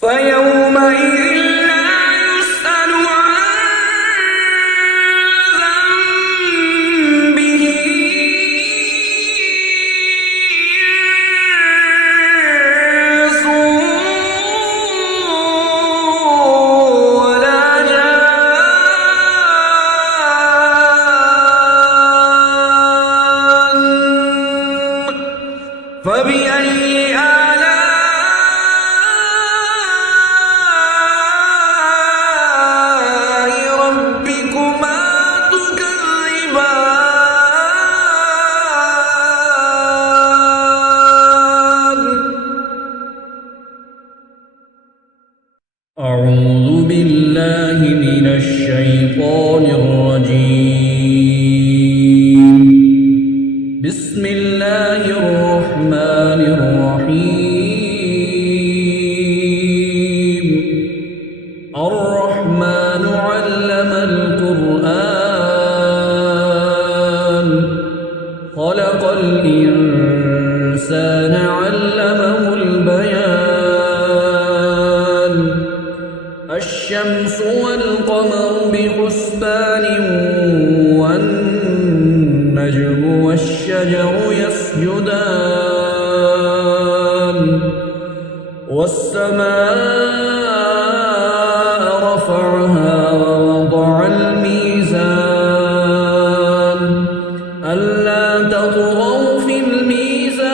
فيومئذ لا يسأل عن ذنبه إنس ولا جان. فبأي آلاء ربكما تكذبان؟ أعوذ بالله من الشيطان الرجيم. بسم الله الرحمن الرحيم. الرحمن علم القرآن خلق الإنسان علمه البيان. الشمس والقمر بحسبان والنجم والشجر يسجدان. والسماء رفعها ووضع الميزان ألا تطغوا في الميزان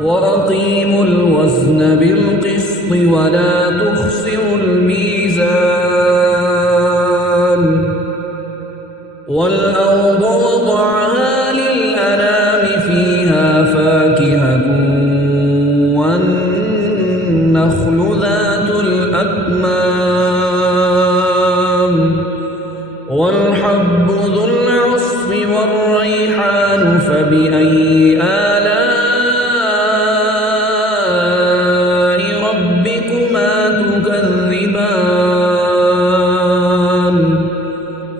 وأقيموا الوزن بالقسط ولا تخسروا الميزان. والأرض وضعها للأنام فيها فاكهة والنخل ذات الأكمام والحب ذو العصف والريحان. فبأي آلاء ربكما تكذبان؟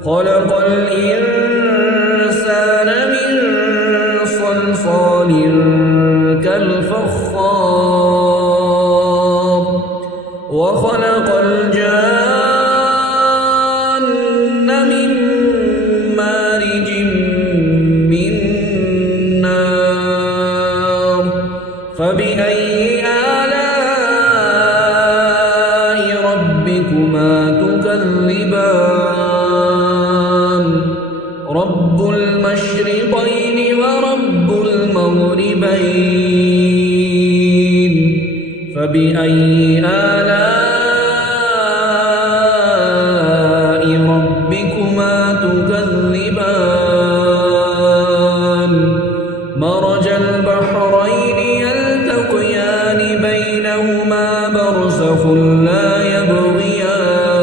خلق الإنسان من صلصال كالفخار وخلق الجان من مارج من نار. فبأي آلاء ربكما تكذبان؟ رب المشرقين ورب المغربين. فبأي آلاء ربكما تكذبان؟ مرج البحرين يلتقيان بينهما برزخ لا يبغيان.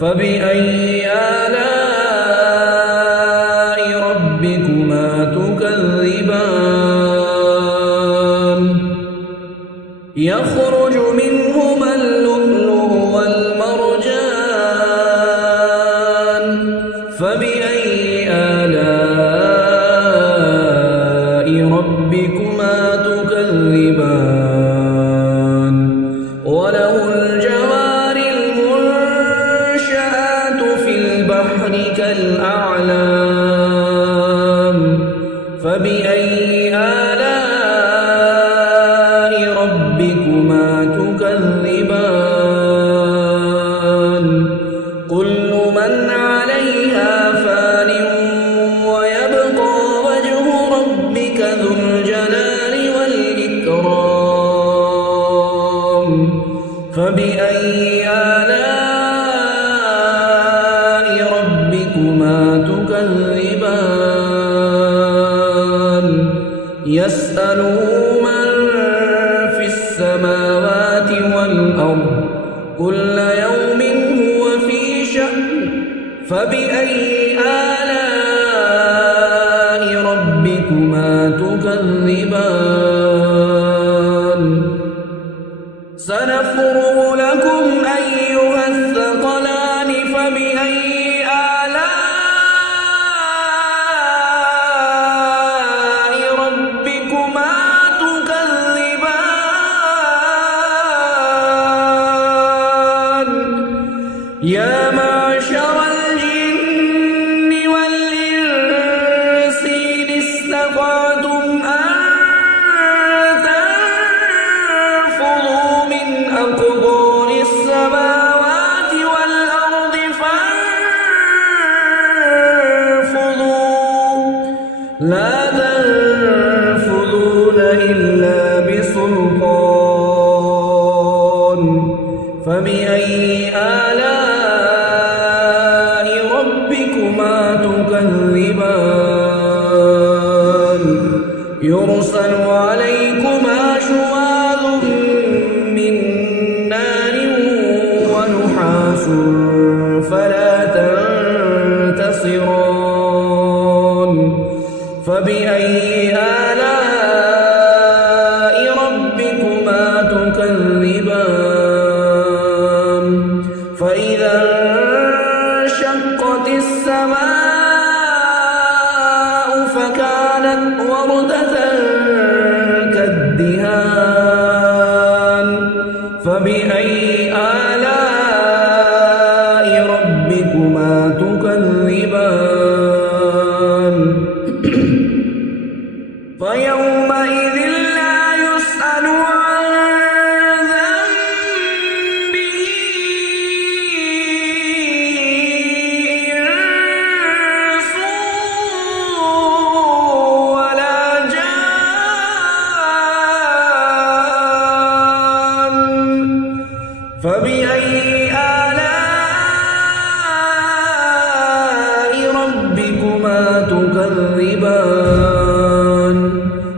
فبأي آلاء ربكما تكذبان؟ يخرج منهما اللؤلؤ والمرجان. فبأي آلاء ربكما تكذبان؟ وله الجوار المنشآت في البحر كالأعلام. فبأي آلاء ربكما تكذبان؟ كل من عليها فان ويبقى وجه ربك ذو الجلال والإكرام. فبأي آلاء ربكما تكذبان؟ يسأله من في السماوات والأرض كل يوم هو في شأن. فبأي آلاء ربكما تكذبان؟ سنفرغ لكم أيها الثقلان. فبأي آلاء ربكما تكذبان؟ فبأي آلاء ربكما تكذبان فيومئذ لا يسأل عن ذنبه إنس ولا جان فبأي آلاء ربكما تكذبان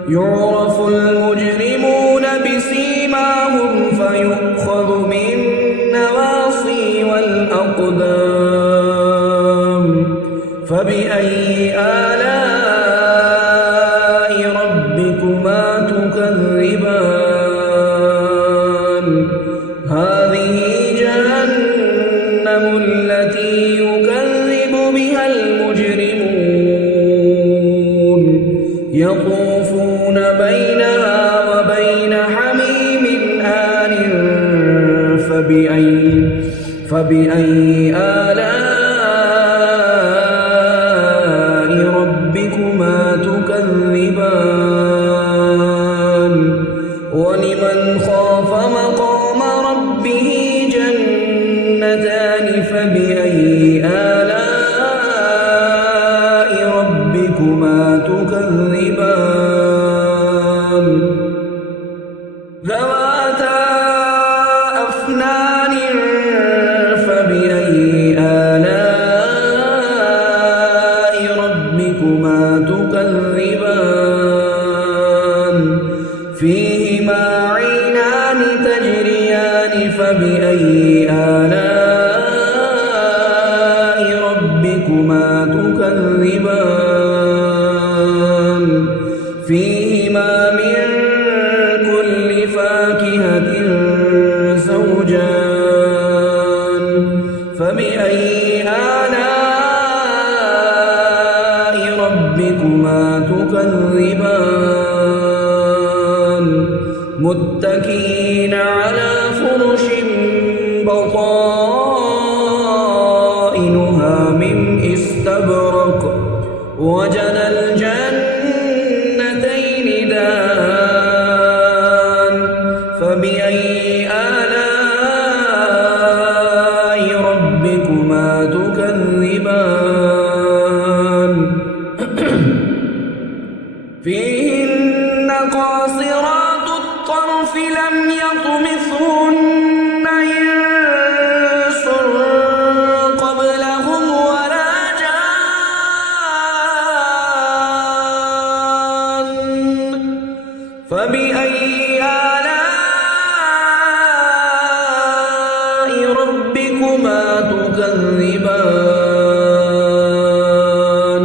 يعرف المجرمون بسيماهم فيؤخذ بالنواصي والأقدام فبأي آلاء ربكما تكذبان هذه جهنم التي يكذب بها المجرمون يطوفون بينها وبين حميم آن فبأي آلاء ربكما تكذبان ولمن خاف مقام ربه جنتان فبأي آلاء ربكما تكذبان ذواتا أفنان فبأي آلاء ربكما تكذبان فيهما عينان تجريان فبأي آلاء ربكما تكذبان فيهما من كل فاكهة زوجان فبأي آلاء ربكما تكذبان متكئين على فرش بطائنها من استبرق وجنى الجنتين دان فبأي آلاء ربكما تكذبان فيهن قاصرات الطرف لم يطمثهن إنس قبلهم ولا جان فبأي آلاء ربكما تكذبان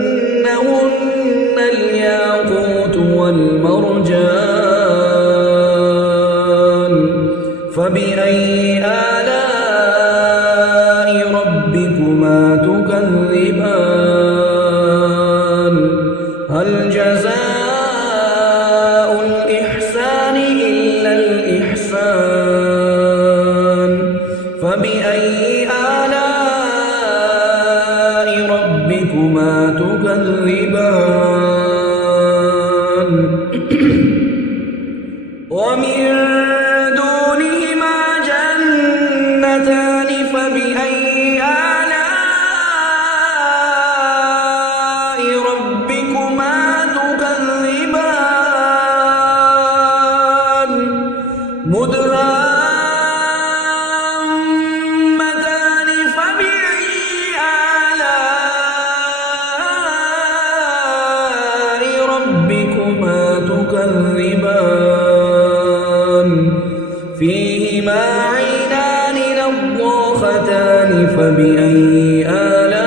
كأنهن الياقوت والمرجان فبأي آلاء ربكما تكذبان هل جزاء الإحسان إلا الإحسان فبأي آلاء ربكما تكذبان ومن دونهما جنتان فبأي آلاء ربكما تكذبان مدهامتان فبأي آلاء ربكما تكذبان فيهما عينان نضاختان فبأي آلاء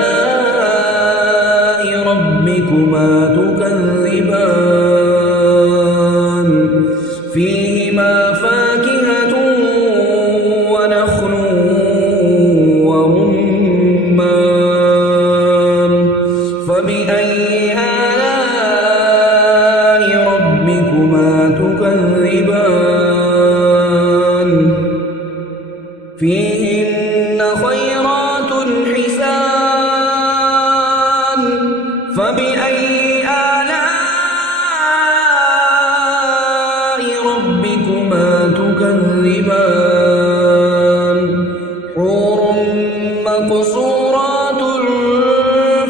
ربكما تكذبان فيهما فاكهة ونخل ورمان فبأي آلاء ربكما تكذبان تكذبان حور مقصورات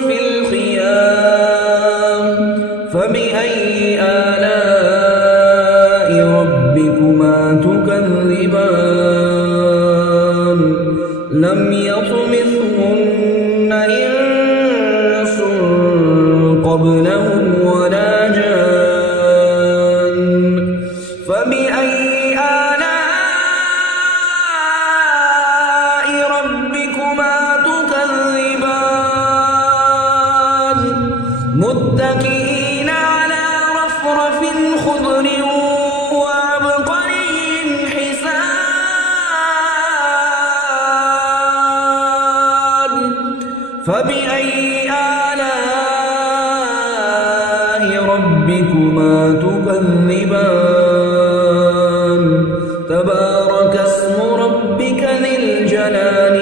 في الخيام فبأي آلاء ربكما تكذبان لم يطمثهن إنس قبلهم ولا جان فبأي آلاء ربكما تكذبان متكئين على رفرف خضر وعبقري حسان فبأي آلاء ربكما تكذبان تبارك اسم ربك ذي الجلال